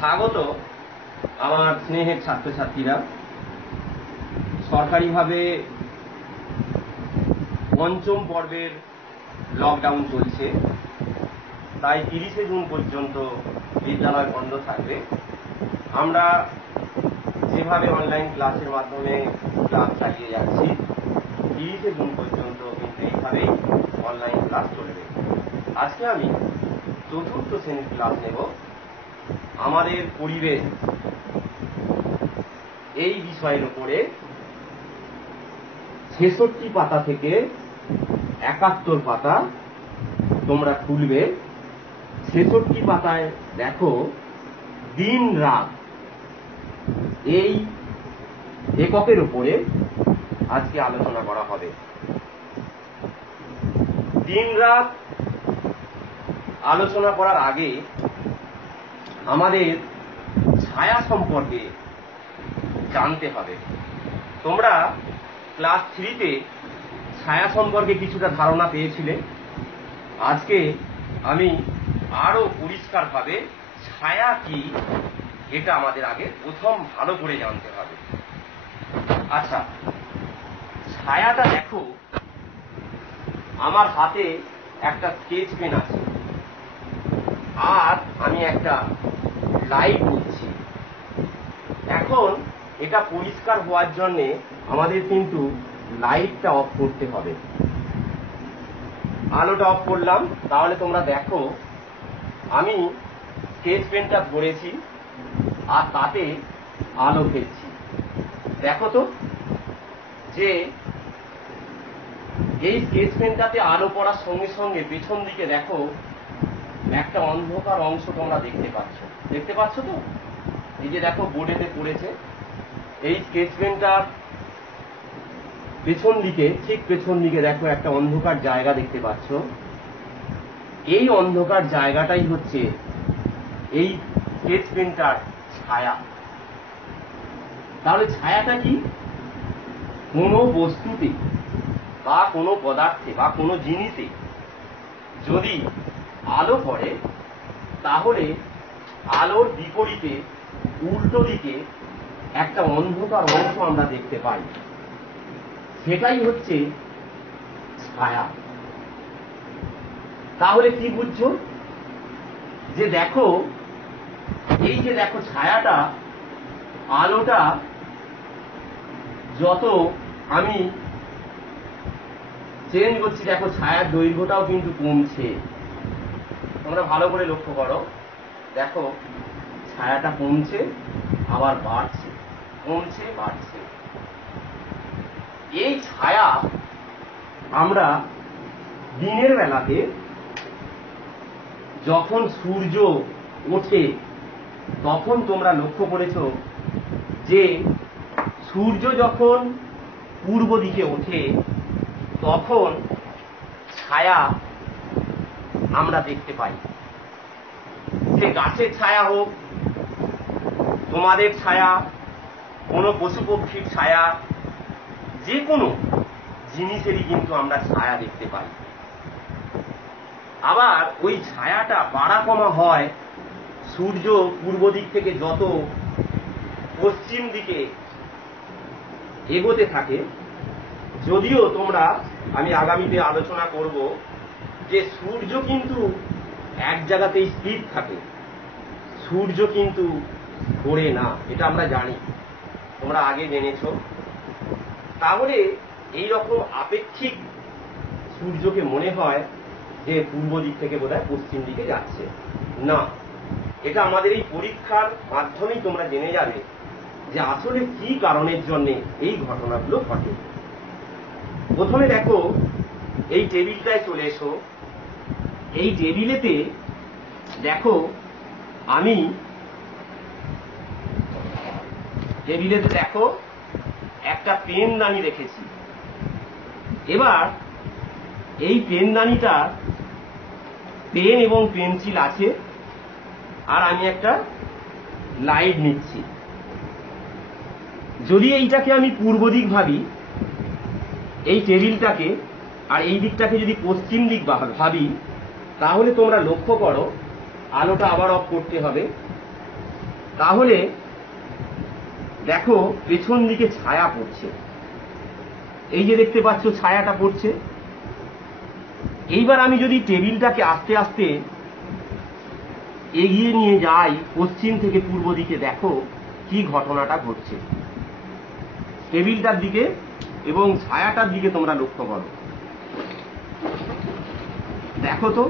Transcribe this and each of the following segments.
স্বাগত আমার স্নেহের ছাত্রছাত্রীরা। সরকারিভাবে পঞ্চম পর্বের লকডাউন চলছে, তাই 30শে জুন পর্যন্ত বিদ্যালয় বন্ধ থাকবে। আমরা যেভাবে অনলাইন ক্লাসের মাধ্যমে ক্লাস চালিয়ে যাচ্ছি, 30শে জুন পর্যন্ত কিন্তু এইভাবেই অনলাইন ক্লাস চলবে। আজকে আমি চতুর্থ শ্রেণীর ক্লাস নেব। আমাদের পরিবেশ এই বিষয়ের উপরে 66 পাতা থেকে 71 পাতা তোমরা খুলবে। 66 পাতায় দেখো দিন রাত, এই এককের উপরে আজকে আলোচনা করা হবে। দিন রাত আলোচনা করার আগে আমাদের ছায়া সম্পর্কে জানতে হবে। তোমরা ক্লাস 3-তে ছায়া সম্পর্কে কিছুটা ধারণা পেয়েছিলে। আজকে আমি আরো পরিষ্কারভাবে ছায়া কি এটা আমাদের আগে প্রথম ভালো করে জানতে হবে। আচ্ছা, ছায়াটা দেখো, আমার হাতে একটা স্কেচ পেন আছে আর আমি একটা লাইট নিচ্ছি। এখন এটা পরিষ্কার হওয়ার জন্য আমাদের কিন্তু লাইটটা অফ করতে হবে। আলোটা অফ করলাম, তাহলে তোমরা দেখো আমি স্কেচ পেনটা ধরেছি আর তাতে আলো ফেলছি। দেখো তো যে এই স্কেচ পেনটাতে আলো পড়ার সঙ্গে সঙ্গে পেছন দিকে দেখো একটা অন্ধকার অংশ তোমরা দেখতে পাচ্ছ তো? এই যে দেখো বোর্ডেতে পড়েছে। এই স্কেচ পেনটার পেছন দিকে, ঠিক পেছন দিকে দেখো একটা অন্ধকার জায়গা দেখতে পাচ্ছ। এই অন্ধকার জায়গাটাই হচ্ছে এই স্কেচ পেনটার ছায়া। তাহলে ছায়াটা কি? কোনো বস্তুতে বা কোনো পদার্থে বা কোনো জিনিসে যদি আলো পড়ে, তাহলে আলোর বিপরীতে উল্টো দিকে একটা অন্ধকার অংশ আমরা দেখতে পাই, সেটাই হচ্ছে ছায়া। তাহলে কি বুঝছো? যে দেখো, এই যে দেখো ছায়াটা, আলোটা যত আমি চেঞ্জ করছি, দেখো ছায়ার দৈর্ঘ্যটাও কিন্তু কমছে। তোমরা ভালো করে লক্ষ্য করো, দেখো ছায়াটা কমছে আবার বাড়ছে, কমছে বাড়ছে। এই ছায়া আমরা দিনের বেলাতে যখন সূর্য ওঠে তখন তোমরা লক্ষ্য করেছো যে সূর্য যখন পূর্ব দিকে ওঠে তখন ছায়া আমরা দেখতে পাই। সে গাছের ছায়া হোক, তোমাদের ছায়া, কোনো পশু পক্ষীর ছায়া, যে কোনো জিনিসেরই কিন্তু আমরা ছায়া দেখতে পাই। আবার ওই ছায়াটা বাড়া কমা হয় সূর্য পূর্ব দিক থেকে যত পশ্চিম দিকে এগোতে থাকে। যদিও তোমরা, আমি আগামীতে আলোচনা করব যে সূর্য কিন্তু এক জায়গাতেই স্থির থাকে, সূর্য কিন্তু ঘোরে না, এটা আমরা জানি, তোমরা আগে জেনেছ। তাহলে এই রকম আপেক্ষিক সূর্যকে মনে হয় যে পূর্ব দিক থেকে বোধহয় পশ্চিম দিকে যাচ্ছে না। এটা আমাদের এই পরীক্ষার মাধ্যমেই তোমরা জেনে যাবে যে আসলে কি কারণের জন্য এই ঘটনাগুলো ঘটে। প্রথমে দেখো, এই টেবিলটায় চলে এসো। এই টেবিলেতে দেখো আমি একটা পেনদানি রেখেছি। এবার এই পেনদানিটা পেন এবং পেন্সিল আছে আর আমি একটা লাইট নিচ্ছি। যদি এইটাকে আমি পূর্ব দিক ভাবি, এই টেবিলটাকে, আর এই দিকটাকে যদি পশ্চিম দিক ভাবি, তাহলে তোমরা লক্ষ্য করো আলোটা আবার অফ করতে হবে। তাহলে দেখো পেছন দিকে ছায়া পড়ছে, এই যে দেখতে পাচ্ছ ছায়াটা পড়ছে। এইবার আমি যদি টেবিলটাকে আস্তে আস্তে এগিয়ে নিয়ে যাই পশ্চিম থেকে পূর্ব দিকে, দেখো কি ঘটনাটা ঘটছে। টেবিলটার দিকে এবং ছায়াটার দিকে তোমরা লক্ষ্য করো, দেখো তো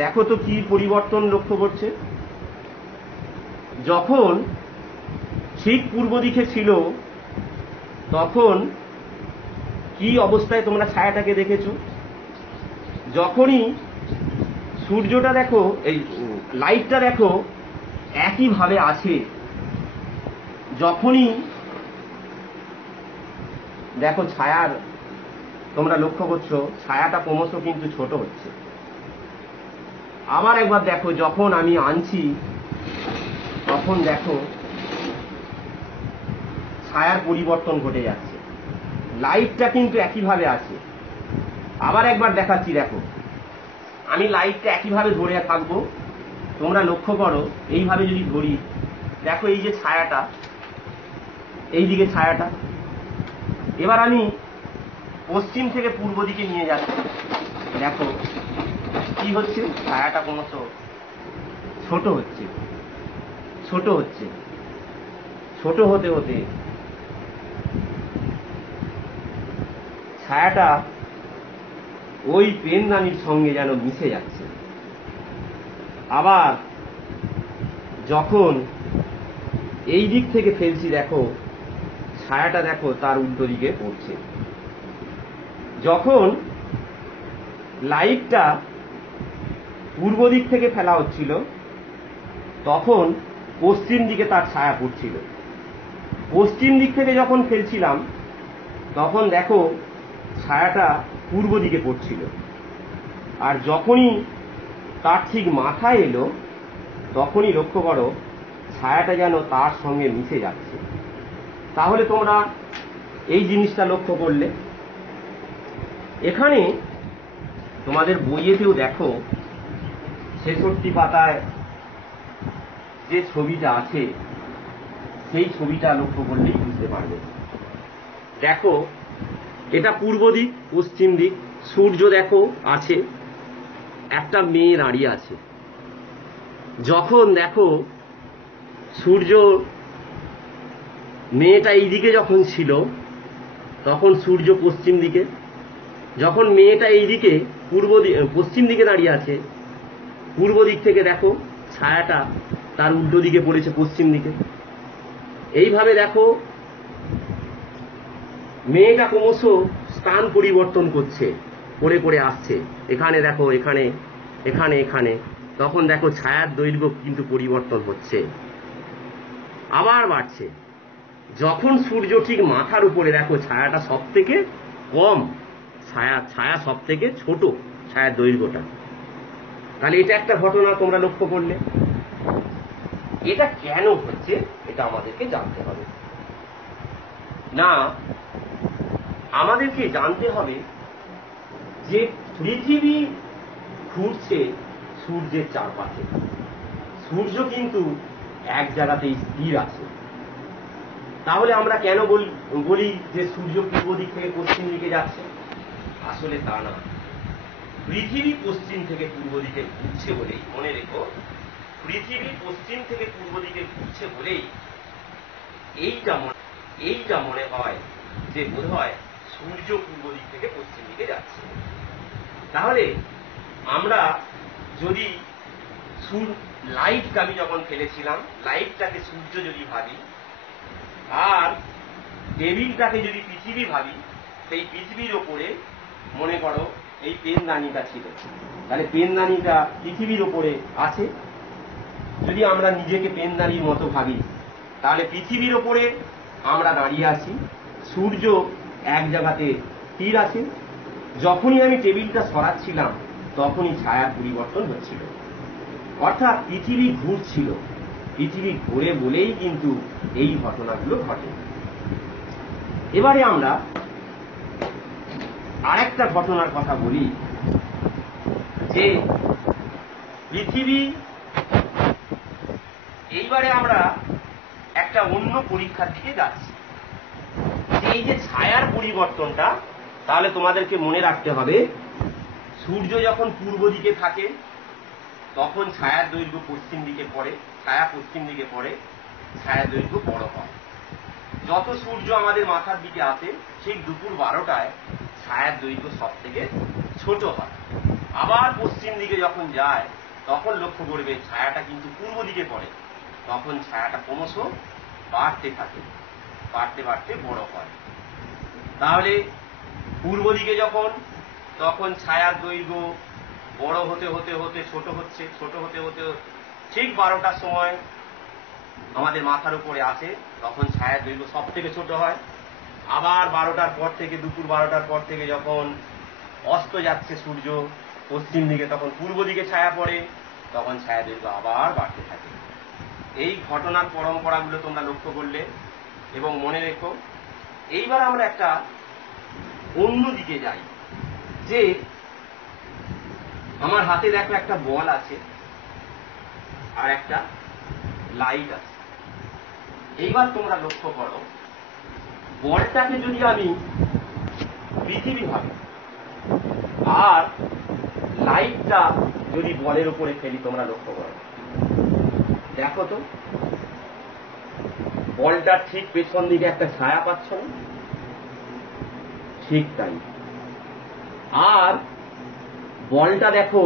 দেখো তো কি পরিবর্তন লক্ষ্য করছে। যখন ঠিক পূর্ব দিকে ছিল তখন কি অবস্থায় তোমরা ছায়াটাকে দেখেছো। যখনই সূর্যটা দেখো, এই লাইটটা দেখো একইভাবে আছে, যখনই দেখো ছায়ার তোমরা লক্ষ্য করছো ছায়াটা ক্রমশ কিন্তু ছোট হচ্ছে। আবার একবার দেখো যখন আমি আনছি তখন দেখো ছায়ার পরিবর্তন ঘটে যাচ্ছে, লাইটটা কিন্তু একইভাবে আছে। আবার একবার দেখাচ্ছি, দেখো আমি লাইটটা একইভাবে ধরে থাকবো, তোমরা লক্ষ্য করো এইভাবে যদি ধরি, দেখো এই যে ছায়াটা, এইদিকে ছায়াটা। এবার আমি পশ্চিম থেকে পূর্ব দিকে নিয়ে যাচ্ছি, দেখো কি হচ্ছে, ছায়াটা ক্রমশ ছোট হচ্ছে, ছোট হচ্ছে, ছোট হতে হতে ছায়াটা ওই পেনদানির সঙ্গে যেন মিশে যাচ্ছে। আবার যখন এই দিক থেকে ফেলছি, দেখো ছায়াটা দেখো তার উল্টো দিকে পড়ছে। যখন লাইটটা পূর্ব দিক থেকে ফেলা হচ্ছিল তখন পশ্চিম দিকে তার ছায়া পড়ছিল। পশ্চিম দিক থেকে যখন ফেলছিলাম তখন দেখো ছায়াটা পূর্ব দিকে পড়ছিল। আর যখনই তার ঠিক মাথায় এলো তখনই লক্ষ্য করো ছায়াটা যেন তার সঙ্গে মিশে যাচ্ছে। তাহলে তোমরা এই জিনিসটা লক্ষ্য করলে। এখানে তোমাদের বইয়েতেও দেখো ৬৬ পাতায় যে ছবিটা আছে সেই ছবিটা লক্ষ্য করলেই বুঝতে পারবে। দেখো এটা পূর্ব দিক, পশ্চিম দিক, সূর্য দেখো আছে, একটা মেয়ে দাঁড়িয়ে আছে। যখন দেখো সূর্য, মেয়েটা এই দিকে যখন ছিল তখন সূর্য পশ্চিম দিকে, যখন মেয়েটা এই দিকে পশ্চিম দিকে দাঁড়িয়ে আছে, পূর্ব দিক থেকে দেখো ছায়াটা তার উল্টো দিকে পড়েছে পশ্চিম দিকে। এইভাবে দেখো মেয়েটা ক্রমশ স্থান পরিবর্তন করছে, করে করে আসছে। এখানে দেখো, এখানে, এখানে, এখানে, তখন দেখো ছায়ার দৈর্ঘ্য কিন্তু পরিবর্তন হচ্ছে, আবার বাড়ছে। যখন সূর্য ঠিক মাথার উপরে, দেখো ছায়াটা সব থেকে কম, ছায়া সব থেকে ছোট, ছায়ার দৈর্ঘ্যটা। তাহলে এটা একটা ঘটনা তোমরা লক্ষ্য করলে। এটা কেন হচ্ছে এটা আমাদেরকে জানতে হবে। না, আমাদেরকে জানতে হবে যে পৃথিবী ঘুরছে সূর্যের চারপাশে, সূর্য কিন্তু এক জায়গাতেই স্থির আছে। তাহলে আমরা কেন বলি যে সূর্য পূর্ব দিক থেকে পশ্চিম দিকে যাচ্ছে? আসলে তা না, পৃথিবী পশ্চিম থেকে পূর্ব দিকে ঘুরছে বলেই, মনে রেখো, পৃথিবী পশ্চিম থেকে পূর্ব দিকে ঘুরছে বলেই এইটা মনে হয় যে বোধ হয় সূর্য পূর্ব দিক থেকে পশ্চিম দিকে যাচ্ছে। তাহলে আমরা যদি লাইটটা আমি যখন ফেলেছিলাম, লাইটটাকে সূর্য যদি ভাবি আর টেবিলটাকে যদি পৃথিবী ভাবি, সেই পৃথিবীর ওপরে মনে করো এই পেনদানিটা ছিল, তাহলে পেনদানিটা পৃথিবীর ওপরে আছে। যদি আমরা নিজেকে পেনদানির মতো ভাবি তাহলে পৃথিবীর ওপরে আমরা দাঁড়িয়ে আছি, সূর্য এক জায়গাতে স্থির আছে। যখনই আমি টেবিলটা সরাচ্ছিলাম তখনই ছায়ার পরিবর্তন হচ্ছিল, অর্থাৎ পৃথিবী ঘুরছিল। পৃথিবী ঘুরে বলেই কিন্তু এই ঘটনাগুলো ঘটে। এবারে আমরা আরেকটা ঘটনার কথা বলি, যে পৃথিবী, এইবারে আমরা একটা অন্য পরীক্ষার দিকে যাচ্ছি। এই যে ছায়ার পরিবর্তনটা, তাহলে তোমাদেরকে মনে রাখতে হবে, সূর্য যখন পূর্ব দিকে থাকে তখন ছায়ার দৈর্ঘ্য পশ্চিম দিকে পড়ে, ছায়া পশ্চিম দিকে পড়ে, ছায়ার দৈর্ঘ্য বড় হয়। যত সূর্য আমাদের মাথার দিকে আসে ঠিক দুপুর 12টায় ছায়ার দৈর্ঘ্য সব থেকে ছোট হয়। আবার পশ্চিম দিকে যখন যায় তখন লক্ষ্য করবে ছায়াটা কিন্তু পূর্ব দিকে পড়ে, তখন ছায়াটা ক্রমশ বাড়তে থাকে, বাড়তে বাড়তে বড় হয়। তাহলে পূর্ব দিকে যখন, তখন ছায়ার দৈর্ঘ্য বড় হতে হতে হতে ছোট হচ্ছে, ছোট হতে হতে ঠিক 12টার সময় আমাদের মাথার উপরে আসে, তখন ছায়ার দৈর্ঘ্য সব থেকে ছোট হয়। আবার 12টার পর থেকে, দুপুর 12টার পর থেকে যখন অস্ত যাচ্ছে সূর্য পশ্চিম দিকে, তখন পূর্ব দিকে ছায়া পড়ে, তখন ছায়া দৈর্ঘ্য আবার বাড়তে থাকে। এই ঘটনার পরম্পরাগুলো তোমরা লক্ষ্য করলে এবং মনে রেখো। এইবার আমরা একটা অন্য দিকে যাই, যে আমার হাতে দেখো একটা বল আছে আর একটা লাইট আছে। এইবার তোমরা লক্ষ্য করো, বলটাকে যদি আমি পৃথিবী ভাবি আর লাইটটা যদি বলের উপরে ফেলি, তোমরা লক্ষ্য করো, দেখো তো বলটার ঠিক পেছন দিকে একটা ছায়া পাচ্ছ না? ঠিক তাই। আর বলটা দেখো,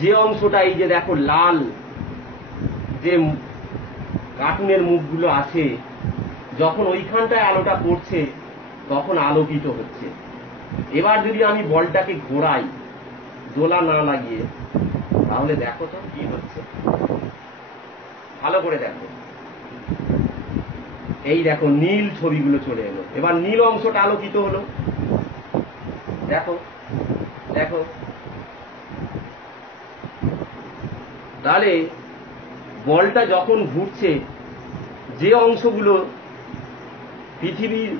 যে অংশটা, এই যে দেখো লাল যে কার্টুনের মুখগুলো আছে, যখন ওইখানটায় আলোটা পড়ছে তখন আলোকিত হচ্ছে। এবার যদি আমি বলটাকে ঘোরাই দোলা না লাগিয়ে, তাহলে দেখো তো কি হচ্ছে, ভালো করে দেখো। এই দেখো নীল ছবিগুলো চলে এলো, এবার নীল অংশটা আলোকিত হলো, দেখো দেখো। তাহলে বলটা যখন ঘুরছে, যে অংশগুলো পৃথিবীর,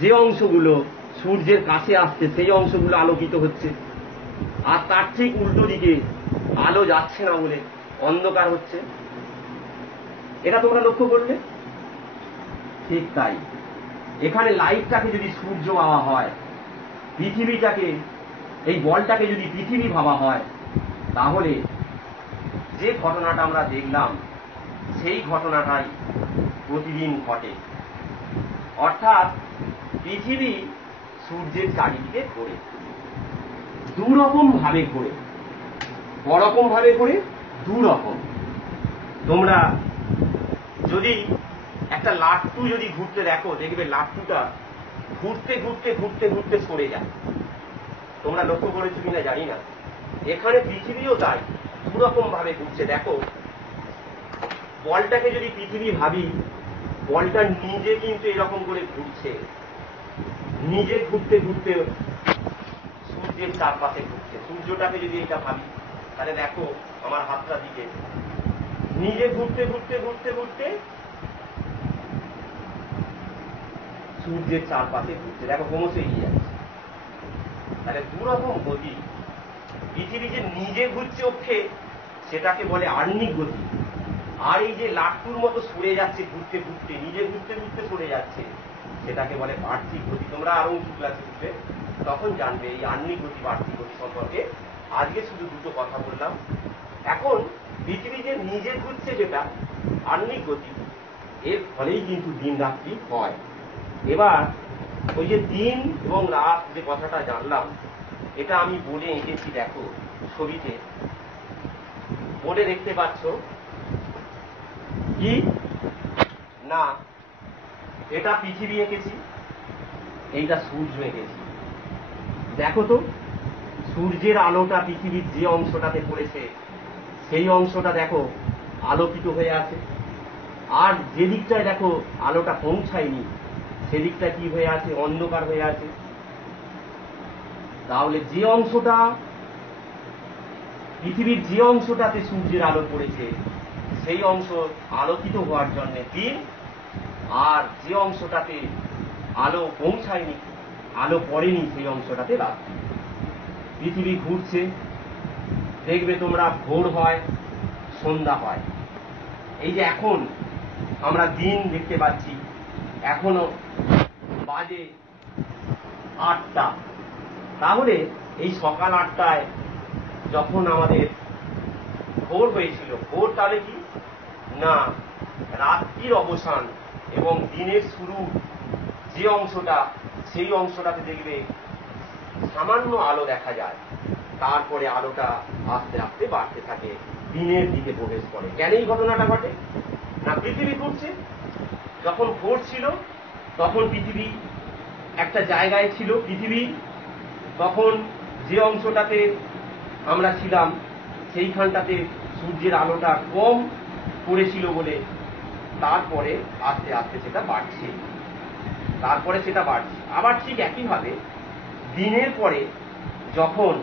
যে অংশগুলো সূর্যের কাছে আসছে, সেই অংশগুলো আলোকিত হচ্ছে, আর তার ঠিক উল্টো দিকে আলো যাচ্ছে না বলে অন্ধকার হচ্ছে। এটা তোমরা লক্ষ্য করলে? ঠিক তাই। এখানে লাইটটাকে যদি সূর্য ভাবা হয়, পৃথিবীটাকে, এই বলটাকে যদি পৃথিবী ভাবা হয়, তাহলে যে ঘটনাটা আমরা দেখলাম সেই ঘটনাটাই প্রতিদিন ঘটে। অর্থাৎ পৃথিবী সূর্যের চারিদিকে ঘোরে, দুরকম ভাবে ঘোরে, করকম ভাবে ঘোরে, দুরকম। তোমরা যদি একটা লাট্টু যদি ঘুরতে দেখো, দেখবে লাট্টুটা ঘুরতে ঘুরতে ঘুরতে ঘুরতে সরে যায়। তোমরা লক্ষ্য করেছো কিনা জানি না। এখানে পৃথিবীও তাই দুরকম ভাবে ঘুরছে। দেখো, বলটাকে যদি পৃথিবী ভাবি, বলটা নিজে কিন্তু এরকম করে ঘুরছে, নিজে ঘুরতে ঘুরতে সূর্যের চারপাশে ঘুরছে। সূর্যটাকে যদি এটা ভাবি, তাহলে দেখো আমার হাতটা দিকে, নিজে ঘুরতে ঘুরতে ঘুরতে ঘুরতে সূর্যের চারপাশে ঘুরছে, দেখো ক্রমশ এগিয়ে যাচ্ছে। তাহলে দুরকম গতি। পৃথিবী যে নিজে ঘুরছে অক্ষে, সেটাকে বলে আহ্নিক গতি। আর এই যে লাট্টুর মতো সরে যাচ্ছে ঘুরতে ঘুরতে, নিজে ঘুরতে ঘুরতে সরে যাচ্ছে, সেটাকে বলে বার্ষিক গতি। তোমরা আরো উঁচু ক্লাসে উঠবে, তখন জানবে এই আহ্নিক গতি, বার্ষিক গতি সম্পর্কে। আজকে শুধু দুটো কথা বললাম। এখন পৃথিবী যে নিজে ঘুরছে, যেটা আহ্নিক গতি, এর ফলেই কিন্তু দিন রাত্রি হয়। এবার ওই যে দিন এবং রাত যে কথাটা জানলাম, এটা আমি বলে এঁকেছি। দেখো ছবিতে, বোর্ডে দেখতে পাচ্ছ কি না? এটা পৃথিবী এঁকেছি, এইটা সূর্য এঁকেছি। দেখো তো, সূর্যের আলোটা পৃথিবীর যে অংশটাতে পড়েছে, সেই অংশটা দেখো আলোকিত হয়ে আছে। আর যে দিকটায় দেখো আলোটা পৌঁছায়নি, সেদিকটা কি হয়ে আছে? অন্ধকার হয়ে আছে। তাহলে যে অংশটা, পৃথিবীর যে অংশটাতে সূর্যের আলো পড়েছে, সেই অংশ আলোকিত হওয়ার জন্য দিন, আর যে অংশটাতে আলো পৌঁছায়নি, আলো পড়েনি, সেই অংশটাতে রাত। পৃথিবী ঘুরছে, দেখবে তোমরা ভোর হয়, সন্ধ্যা হয়। এই যে এখন আমরা দিন দেখতে পাচ্ছি, এখনো বাজে 8টা। তাহলে এই সকাল 8টায় যখন আমাদের ভোর হয়েছিল, ভোর তাহলে কি না, রাত্রির অবসান এবং দিনের শুরু যে অংশটা, সেই অংশটাতে দেখবে সামান্য আলো দেখা যায়, তারপরে আলোটা আস্তে আস্তে বাড়তে থাকে, দিনের দিকে প্রবেশ করে। কেন এই ঘটনাটা ঘটে না, পৃথিবী ঘুরছে। যখন ভোর ছিল তখন পৃথিবী একটা জায়গায় ছিল, পৃথিবী তখন যে অংশটাতে আমরা ছিলাম সেইখানটাতে সূর্যের আলোটা কম পড়েছিল বলে তারপরে আস্তে আস্তে সেটা বাড়ছে, আবার ঠিক একইভাবে দিনের পরে যখন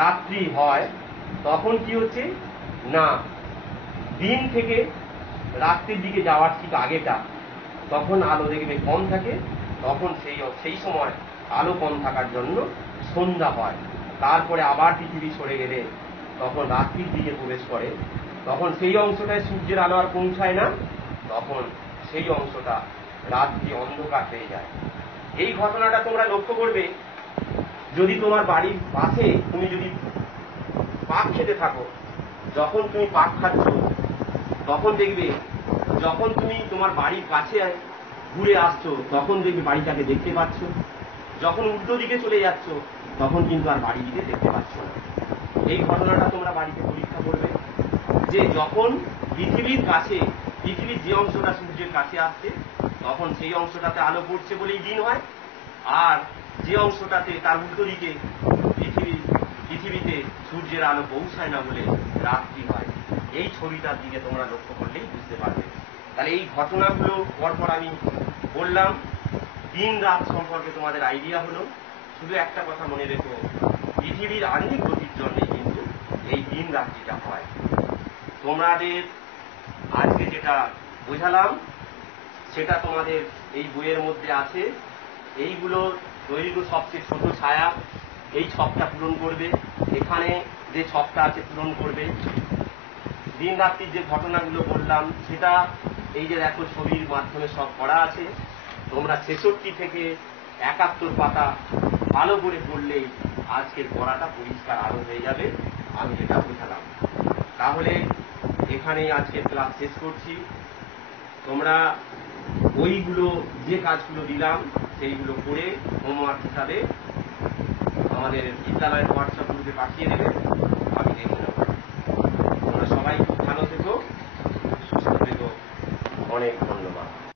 রাত্রি হয় তখন কি হচ্ছে না, দিন থেকে রাত্রির দিকে যাওয়ার ঠিক আগেটা তখন আলো দেখবে কম থাকে, তখন সেই সময় আলো কম থাকার জন্য সন্ধ্যা হয়। তারপরে আবার পৃথিবী সরে গেলে তখন রাত্রির দিকে প্রবেশ করে, তখন সেই অংশটায় সূর্যের আলো আর পৌঁছায় না, তখন সেই অংশটা রাত্রি অন্ধকার হয়ে যায়। এই ঘটনাটা তোমরা লক্ষ্য করবে, যদি তোমার বাড়ির পাশে তুমি যদি পাক খেতে থাকো, যখন তুমি পাক খাচ্ছ তখন দেখবে, যখন তুমি তোমার বাড়ির কাছে ঘুরে আসছো তখন দেখবে বাড়িটাকে দেখতে পাচ্ছ, যখন উল্টো দিকে চলে যাচ্ছ তখন কিন্তু আর বাড়ি দিকে দেখতে পাচ্ছ না। এই ঘটনাটা তোমরা বাড়িতে পরীক্ষা করবে, যে যখন পৃথিবীর কাছে, পৃথিবীর যে অংশটা সূর্যের কাছে আসছে তখন সেই অংশটাতে আলো পড়ছে বলেই দিন হয়, আর যে অংশটাতে তার উল্টো দিকে পৃথিবীতে সূর্যের আলো পৌঁছায় না বলে রাত্রি হয়। এই ছবিটার দিকে তোমরা লক্ষ্য করলেই বুঝতে পারবে। তাহলে এই ঘটনাগুলো পরপর আমি বললাম, দিন রাত সম্পর্কে তোমাদের আইডিয়া হলো। শুধু একটা কথা মনে রেখো, পৃথিবীর আধুনিক গতির জন্য কিন্তু এই দিন রাত্রিটা হয়। তোমাদের আজকে যেটা বোঝালাম সেটা তোমাদের এই বইয়ের মধ্যে আছে। এইগুলো দৈর্ঘ্য সবচেয়ে ছোট ছায়া, এই ছকটা পূরণ করবে, এখানে যে ছকটা আছে পূরণ করবে। দিন রাত্রির যে ঘটনাগুলো বললাম সেটা এই যে দেখো ছবির মাধ্যমে সব করা আছে, তোমরা 66 থেকে 71 পাতা ভালো করে পড়লেই আজকের পড়াটা পরিষ্কার আরো হয়ে যাবে, আমি যেটা বোঝালাম। তাহলে এখানেই আজকের ক্লাস শেষ করছি। তোমরা ওইগুলো যে কাজগুলো দিলাম সেইগুলো করে হোমওয়ার্ক হিসাবে আমাদের বিদ্যালয়ের হোয়াটসঅ্যাপ গ্রুপে পাঠিয়ে দেবে, আমি দেখে নেব। তোমরা সবাই খুব ভালো থেকো, সুস্থ থেকো, অনেক